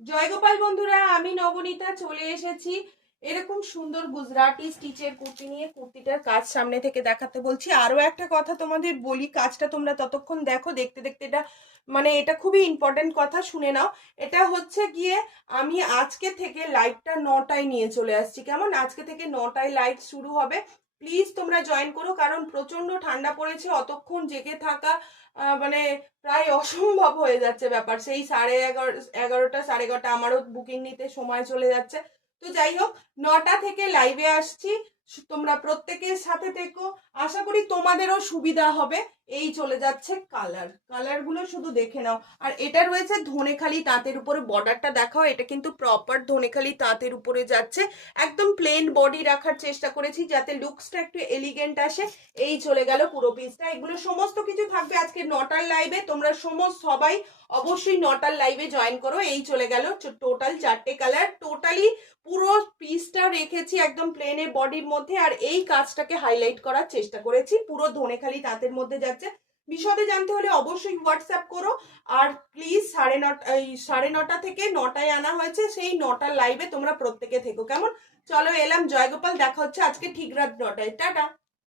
জয়গোপাল বন্ধুরা, আমি নবনীতা চলে এসেছি এরকম সুন্দর গুজরাটি স্টিচের কুর্তি নিয়ে। কুর্তিটার কাজ সামনে থেকে দেখাতে বলছি। আরো একটা কথা তোমাদের বলি, কাজটা তোমরা ততক্ষণ দেখো, দেখতে দেখতে এটা এটা খুবই ইম্পর্টেন্ট কথা, শুনে নাও। এটা হচ্ছে গিয়ে আমি আজকে থেকে লাইভটা 9টায় নিয়ে চলে আসছি। কেমন? আজকে থেকে 9টায় লাইভ শুরু হবে। প্লিজ তোমরা জয়েন করো, কারণ প্রচন্ড ঠান্ডা পড়েছে, অতক্ষণ জেগে থাকা মানে প্রায় অসম্ভব হয়ে যাচ্ছে ব্যাপার। সেই 11:30 11:30 আমারও বুকিং নিতে সময় চলে যাচ্ছে। তো যাই হোক, 9টা থেকে লাইভে আসছি। তোমরা প্রত্যেকের সাথে থেকো, আশা করি তোমাদেরও সুবিধা হবে। এই চলে যাচ্ছে কালারগুলো শুধু দেখে নাও। আর এটা রয়েছে ধনেখালি তাঁতের উপরে, বর্ডারটা দেখাও। এটা কিন্তু প্রপার ধনেখালি তাঁতের উপরে যাচ্ছে। একদম প্লেন বডি রাখার চেষ্টা করেছি যাতে লুকসটা একটু এলিগেন্ট আসে। এই চলে গেল পুরো পিসটা। এগুলো সমস্ত কিছু থাকবে আজকে 9টার লাইভে। তোমরা সবাই অবশ্যই 9টার লাইভে জয়েন করো। এই চলে গেল টোটাল 4টে কালার। টোটালি পুরো পিসটা রেখেছি একদম প্লেনের বডির মধ্যে, আর এই কাজটাকে হাইলাইট করার চেষ্টা করেছি। পুরো ধনেখালি তাঁতের মধ্যে যাচ্ছে। বিশদে জানতে হলে অবশ্যই হোয়াটসঅ্যাপ করো। আর প্লিজ 9:30 থেকে 9টায় আনা হয়েছে, সেই 9টার লাইভে তোমরা প্রত্যেকে থেকো। কেমন? চলো এলাম। জয়গোপাল, দেখা হচ্ছে আজকে ঠিক রাত 9টায়। টাটা।